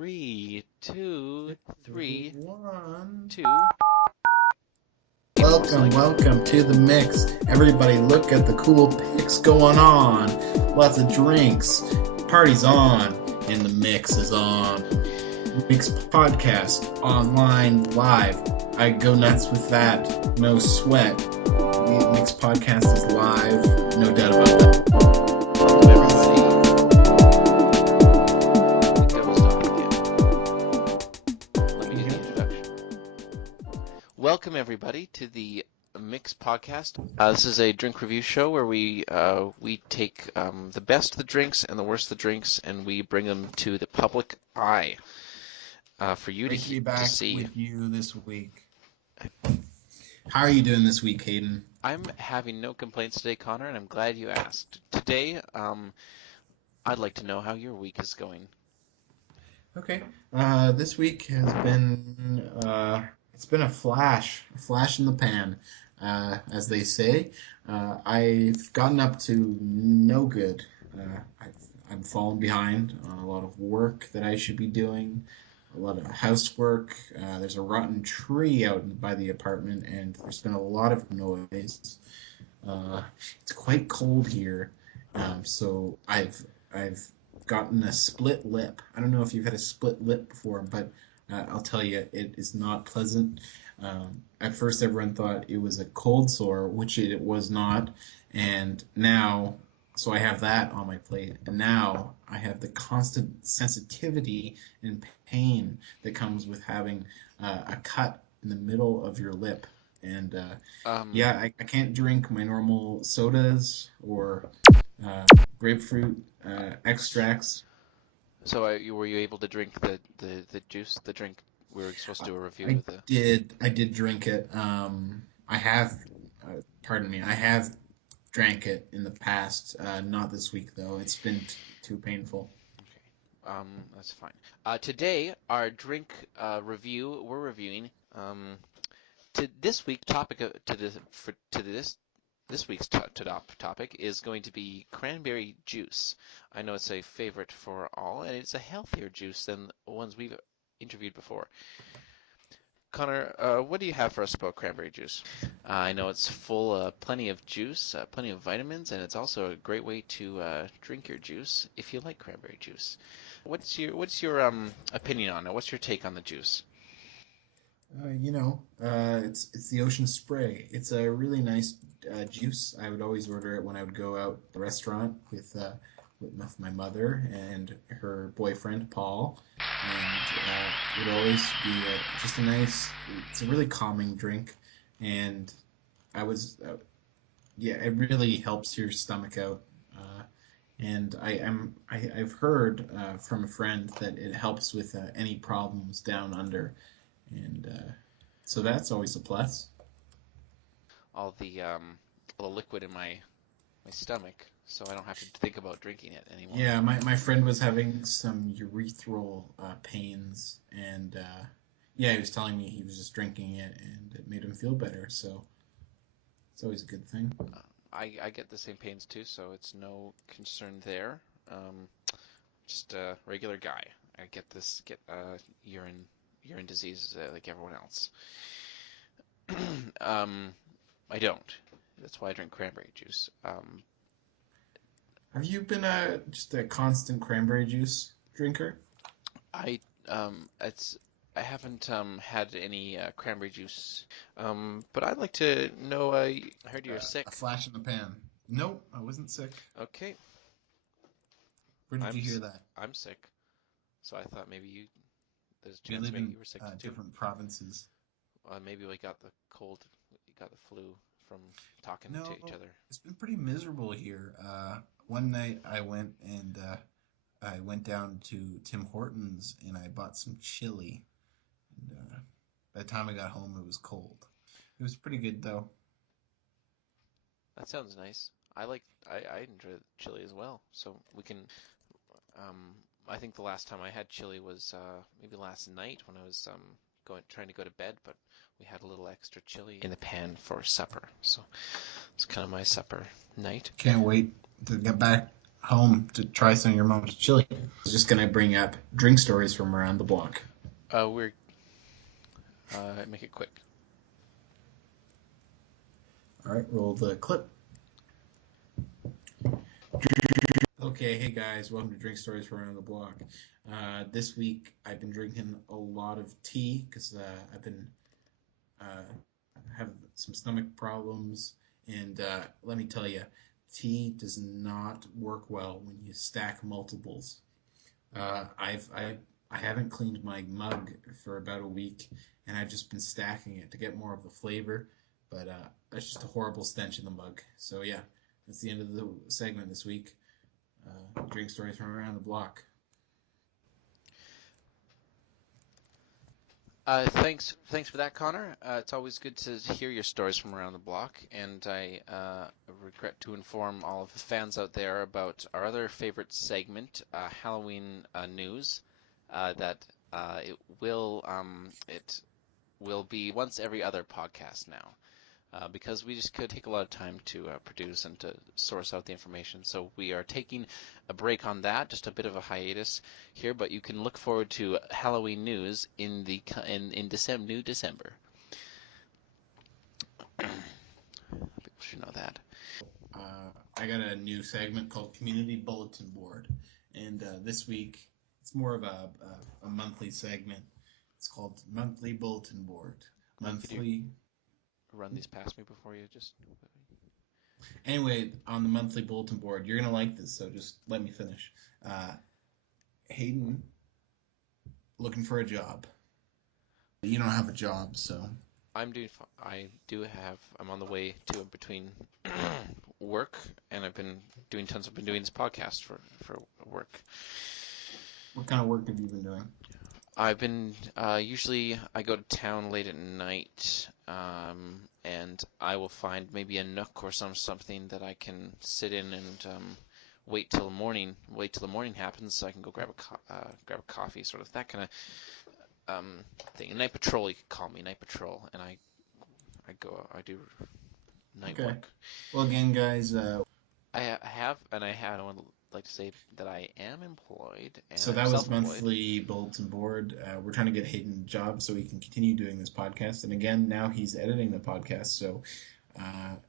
Three, two, three, One. two. Welcome to the mix. Everybody look at the cool pics going on. Lots of drinks. Party's on. And the mix is on. Mix podcast. Online. Live. I go nuts with that. No sweat. The mix podcast is live. No doubt about that. Welcome everybody. I think that was not again. Let me do the introduction. Welcome everybody to the Mix podcast. This is a drink review show where we take the best of the drinks and the worst of the drinks, and we bring them to the public eye for you Great to be back to see. with you this week. How are you doing this week, Hayden? I'm having no complaints today, Connor, and I'm glad you asked. Today, I'd like to know how your week is going. Okay. This week has been it's been a flash in the pan, as they say. I've gotten up to no good. I'm falling behind on a lot of work that I should be doing, a lot of housework. There's a rotten tree out by the apartment, and there's been a lot of noise. Uh, it's quite cold here, so I've gotten a split lip. I don't know if you've had a split lip before, but I'll tell you, it is not pleasant. At first, everyone thought it was a cold sore, which it was not, and now, so I have that on my plate, and now I have the constant sensitivity and pain that comes with having a cut in the middle of your lip. And Um, yeah, I can't drink my normal sodas or uh, grapefruit extracts. so were you able to drink the juice, the drink? We were supposed to do a review I of the. did drink it. I have, pardon me, I have drank it in the past. Not this week though. It's been too painful. Okay, that's fine. Today, our drink review we're reviewing. To this week topic to this for to this week's topic is going to be cranberry juice. I know it's a favorite for all, and it's a healthier juice than ones we've interviewed before. Connor, what do you have for us about cranberry juice? I know it's full plenty of juice, plenty of vitamins, and it's also a great way to drink your juice if you like cranberry juice. What's your opinion on it? What's your take on the juice? It's the ocean spray. It's a really nice juice. I would always order it when I would go out to the restaurant with my mother and her boyfriend Paul, and it would always be just a nice. It's a really calming drink, and I was yeah, it really helps your stomach out. And I've heard from a friend that it helps with any problems down under, and so that's always a plus. All the liquid in my stomach, so I don't have to think about drinking it anymore. Yeah, my friend was having some urethral pains, and yeah, he was telling me he was just drinking it, and it made him feel better. So it's always a good thing. I get the same pains too, so it's no concern there. Um, just a regular guy. I get urine disease like everyone else. um, I don't. That's why I drink cranberry juice. Have you been just a constant cranberry juice drinker? I it's I haven't had any cranberry juice. But I'd like to know. I heard you're A sick. flash in the pan. Nope, I wasn't sick. Okay, Where did I'm you hear s- that? I'm sick, so I thought maybe you. There's a We chance live maybe in you were sick too. different provinces. Maybe we got the cold, we got the flu from talking to No, each other. it's been pretty miserable here. One night I went and I went down to Tim Hortons and I bought some chili. And by the time I got home, it was cold. It was pretty good though. That sounds nice. I enjoy chili as well. So we can. Um, I think the last time I had chili was maybe last night when I was going trying to go to bed, but we had a little extra chili in the pan for supper. So it's kind of my supper night. Can't wait to get back home to try some of your mom's chili. I was just gonna bring up drink stories from around the block. We're make it quick. All right, roll the clip. Okay, hey guys, welcome to Drink Stories from Around the Block. This week I've been drinking a lot of tea because I've been uh, have some stomach problems, and let me tell you, tea does not work well when you stack multiples. I haven't cleaned my mug for about a week, and I've just been stacking it to get more of the flavor. But it's just a horrible stench in the mug. So yeah, that's the end of the segment this week. Drink stories from around the block. Thanks for that, Connor. It's always good to hear your stories from around the block, and I regret to inform all of the fans out there about our other favorite segment, Halloween news. That it will be once every other podcast now. Because we just could take a lot of time to produce and to source out the information. So we are taking a break on that, just a bit of a hiatus here, but you can look forward to Halloween news in new December. People should know that. I got a new segment called Community Bulletin Board, and this week it's more of a monthly segment. It's called Monthly Bulletin Board. Could you Monthly. run these past me before you just? Anyway, on the monthly bulletin board, you're gonna like this, so just let me finish. Uh, Hayden looking for a job. You don't have a job, so I'm doing. I do have. I'm on the way to between work, and I've been doing tons. I've been doing this podcast for work. what kind of work have you been doing? I've been usually I go to town late at night, and I will find maybe a nook or something that I can sit in and wait till morning. Wait till the morning happens, so I can go grab a coffee, sort of that kind of thing. Night patrol, you could call me night patrol, and I do night Okay. work. Well, again, guys, I would like to say that I am employed and so I'm that was self-employed. monthly bulletin board. We're trying to get Hayden a job so he can continue doing this podcast. And again, now he's editing the podcast, so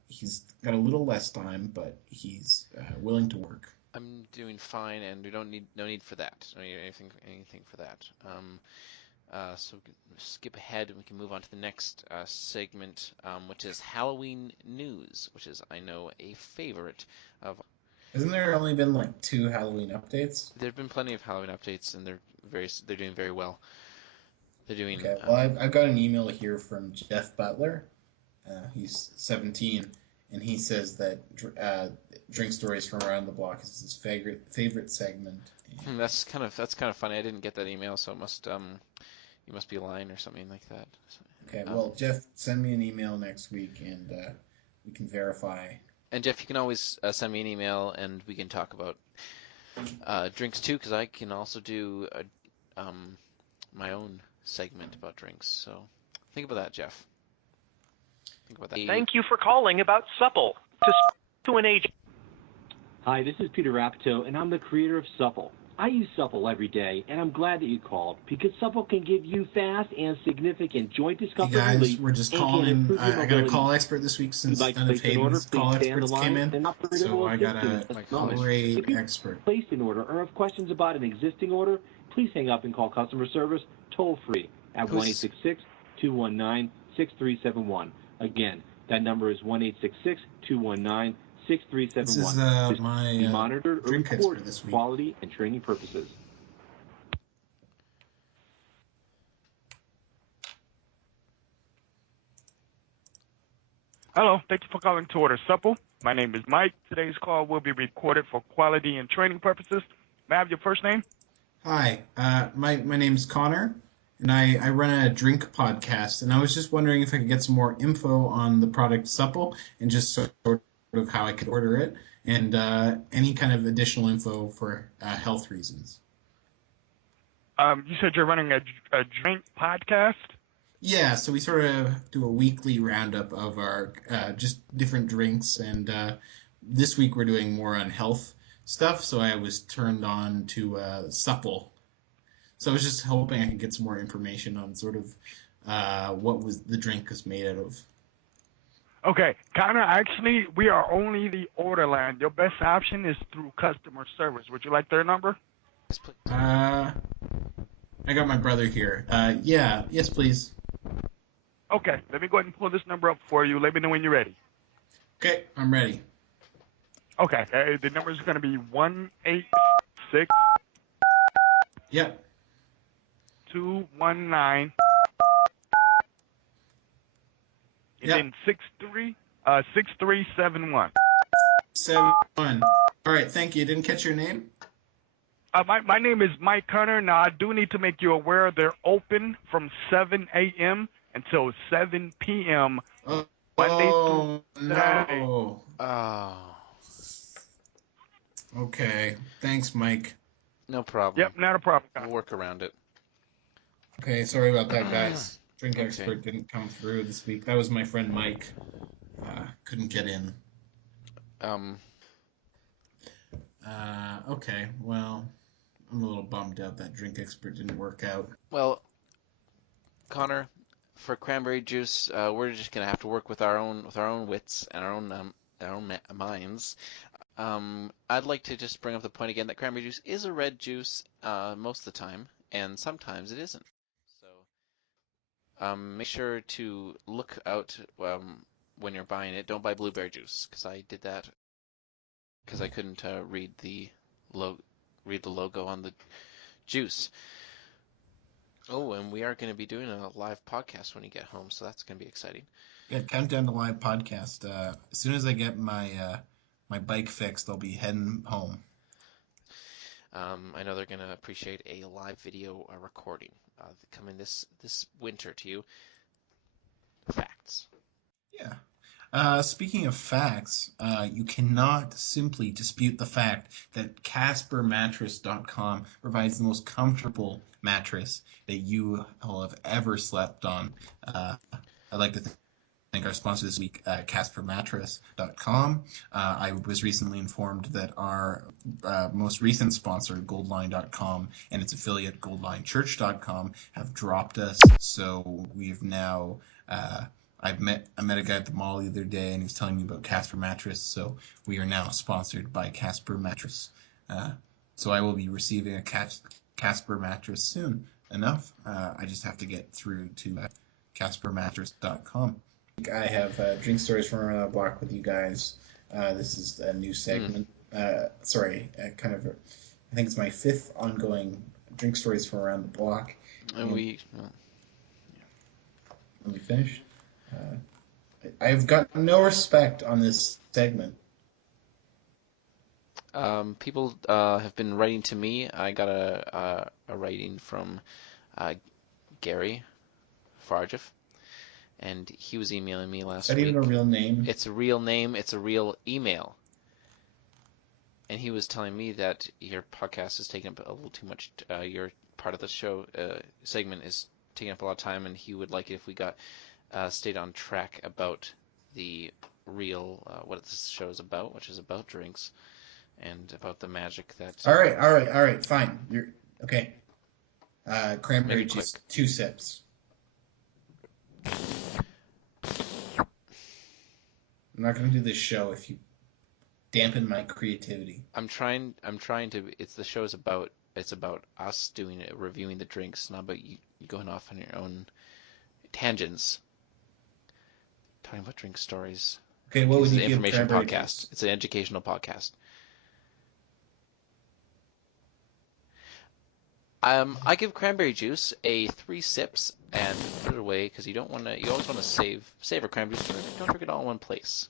he's got a little less time, but he's willing to work. I'm doing fine, and we don't need no need for that. No need anything for that. So we can skip ahead, and we can move on to the next segment, which is Halloween news, which is I know a favorite of. Hasn't there only been like two Halloween updates? There've been plenty of Halloween updates, and they're doing very well. They're doing Okay, well, I've got an email here from Jeff Butler. He's 17, and he says that drink stories from around the block is his favorite segment. And that's kind of funny. I didn't get that email, so it must you must be lying or something like that. okay, Um, well, Jeff, send me an email next week, and we can verify. and Jeff, you can always send me an email, and we can talk about drinks too, because I can also do my own segment about drinks. So think about that, Jeff. Think about that. Thank you for calling about Supple. To speak to an agent. Hi, this is Peter Rapito, and I'm the creator of Supple. I use Supple every day, and I'm glad that you called because Supple can give you fast and significant joint Hey discomfort guys, relief we're just and can calling. improve your I got a mobility. call expert this week If you'd since like to none of place an order, Hayden's please call stay on the experts came line, in, and an operator so will I assist got you in a just My a moment. college. great If you expert. placed an order or have questions about an existing order, please hang up and call customer service toll free at Who's 1-866-219-6371. Again, that number is 1-866-219-6371. This is This my be monitored or drink recorded expert this for week. quality and training purposes. Hello, thank you for calling to order Supple. My name is Mike. Today's call will be recorded for quality and training purposes. May I have your first name? Hi, my name's Connor, and I run a drink podcast, and I was just wondering if I could get some more info on the product Supple and just sort of how I could order it, and any kind of additional info for health reasons. You said you're running a drink podcast? Yeah, so we sort of do a weekly roundup of our just different drinks, and this week we're doing more on health. stuff, so I was turned on to supple. So I was just hoping I could get some more information on sort of what was the drink was made out of. Okay, Connor, actually, we are only the order line. Your best option is through customer service. Would you like their number? Yes, please. I got my brother here. Yes, please. Okay, let me go ahead and pull this number up for you. Let me know when you're ready. Okay, I'm ready. Okay, the number is going to be 186 Yep. 219 and Yep. then 6371. 7-1. All right, thank you. Didn't catch your name? My name is Mike Connor. Now, I do need to make you aware they're open from 7 a.m. until 7 p.m. Monday through Saturday. No. Oh, Okay. Thanks, Mike. no problem. Yep, not a problem. We'll work around it. Okay, sorry about that, guys. Drink Okay. expert didn't come through this week. That was my friend Mike. Couldn't get in. Um, Okay, well, I'm a little bummed out that drink expert didn't work out. well, Connor, for cranberry juice, we're just gonna have to work with our own wits and our own minds. I'd like to just bring up the point again that cranberry juice is a red juice most of the time, and sometimes it isn't. So make sure to look out when you're buying it. Don't buy blueberry juice, because I did that because I couldn't read the logo on the juice. Oh, and we are going to be doing a live podcast when you get home, so that's going to be exciting. Yeah, Countdown to Live podcast. As soon as I get my bike fixed, I'll be heading home. I know they're going to appreciate a live video recording coming this winter to you. Facts. Yeah. Speaking of facts, you cannot simply dispute the fact that CasperMattress.com provides the most comfortable mattress that you will have ever slept on. I'd like to thank our sponsor this week, CasperMattress.com. I was recently informed that our most recent sponsor, Goldline.com, and its affiliate, GoldlineChurch.com, have dropped us. So we've now I met a guy at the mall the other day, and he was telling me about Casper Mattress. So we are now sponsored by Casper Mattress. So I will be receiving a Casper mattress soon enough. I just have to get through to CasperMattress.com. I have drink stories from around the block with you guys. This is a new segment. I think it's my 5th ongoing drink stories from around the block. And Let me finish. I've got no respect on this segment. people have been writing to me. I got a writing from Gary Fargeff, and he was emailing me Is last that week. even a real name? It's a real name. It's a real email. And he was telling me that your podcast is taking up a little too much. Your part of the show segment is taking up a lot of time, and he would like it if we got stayed on track about the real what this show is about, which is about drinks and about the magic that. All right, fine. You're okay. Make Cranberry it quick. juice, 2 sips. I'm not going to do this show if you dampen my creativity. I'm trying to. It's the show's about. It's about us doing it, reviewing the drinks, not about you going off on your own tangents, talking about drink stories. Okay, what would It's you an give information cranberry podcast. juice? It's an educational podcast. I give cranberry juice a 3 sips and put it away because you don't want to. You always want to savor cranberry juice. Don't drink it all in one place.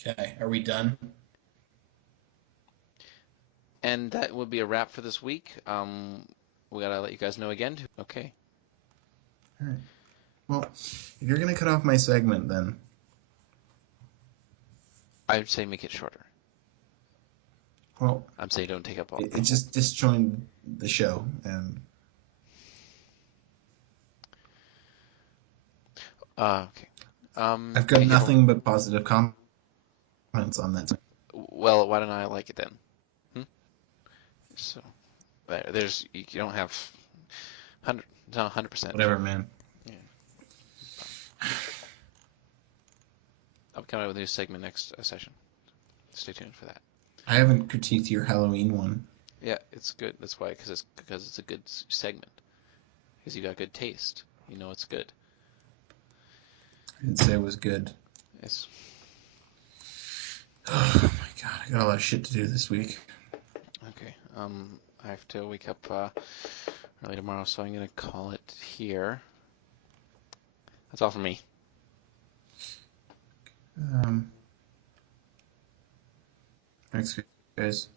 Okay, are we done? And that will be a wrap for this week. We gotta let you guys know again. Okay. All right. Well, if you're going to cut off my segment, then I'd say make it shorter. well, I'm saying don't take up all. it just disjoined the show, and Okay. I've got Hey, nothing but positive comments on that. well, why don't I like it then? So there's you don't have 100, not 100%. Whatever, man. Yeah. I'll come up with a new segment next session. Stay tuned for that. I haven't critiqued your Halloween one. Yeah, it's good. That's why, because it's a good segment. Because you got good taste. You know it's good. I didn't say it was good. It's Oh my god, I got a lot of shit to do this week. okay. I have to wake up early tomorrow, so I'm gonna call it here. That's all for me. Thanks, guys.